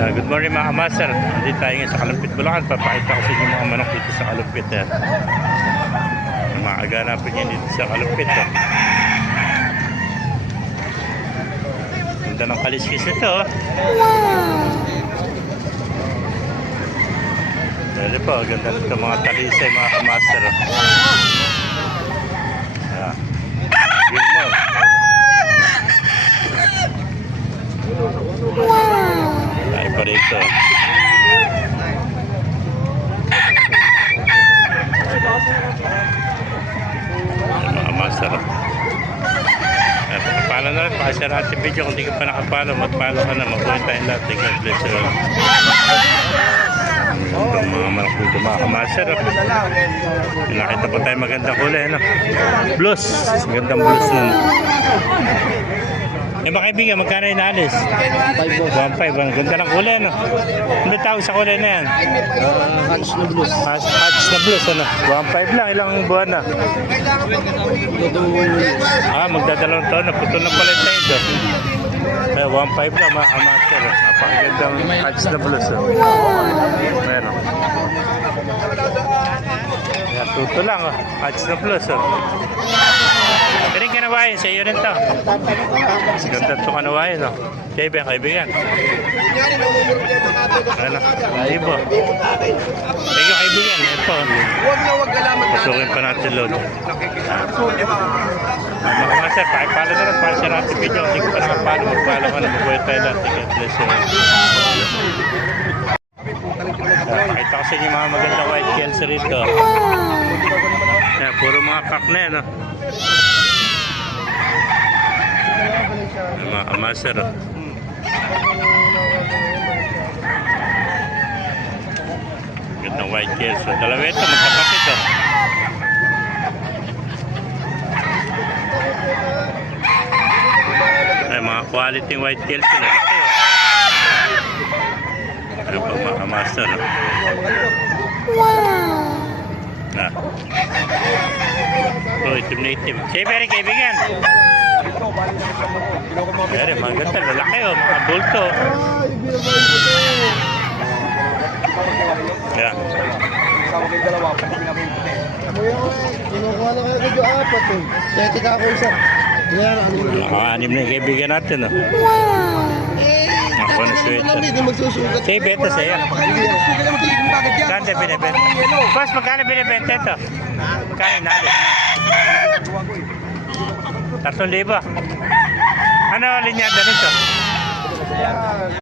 Good morning mga kamaster. Nandito tayo ngayon sa Kalumpit, Bulacan. Papakita ko sa inyo mga manok dito sa Kalumpit. Makaganapin nyo dito sa Kalumpit. Ganda ng kaliskis ito. Pwede po, ganda nito mga talisay mga kamaster. Gilmore. Tayo pa rito. Mga master. Pala na rin, pakashare natin video. Kung di ka pa nakapalo, magpalo ka na. Mabuhay tayong lahat. God bless you. Itong mga manok dito mga kamaster. Nakita pa tayo magandang kulay. Blues. Magandang blues nun. Eh mga kaibigan, magkano inaalis? 1.5. Ang ganda ng kulay, no? Ano tawag sa kulay na yan? Hatch na blues. Hatch na blues, ano? 1.5 lang, ilang buwan na? Magdadalawang taon na. Putol na pala tayo ito. 1.5 lang, mga kamaster. Napakagandang hatch na blues. Meron. Yan, tuto lang, hatch na blues. Piring kanawain, sa iyo rin ito. Ganda ito kanawain, no? Kaibigan. Ano? Ibo. Thank you, kaibigan. Ito. Pasukin pa natin load. Mga master, pakipalo na rin. Pakishare natin video. Hindi ko pa nakapalo. Magpalo ka na. Mabuhay tayo lahat. God bless you. Pakita ko sa inyo mga maganda white kelso rito. Puro mga kak na yan, no? Mga kamaster. Gandang white kelso. Dalawa ito, magkapatid. Ay, mga quality white kelso na ito. Ano pa mga kamaster? Itim na itim. Kaibigan. Pero mga ganda, lalaki mga bulto. Yan. Kinukuha na kayo medyo apat eh. Kaya tika ako isa. Naka-anim na yung kaibigan natin. Ako na switch. Sige, beta sa'yo. Kante binibenta? Boss, magkano binibenta ito? Magkano inalis? 3,000. Ano linyada nito?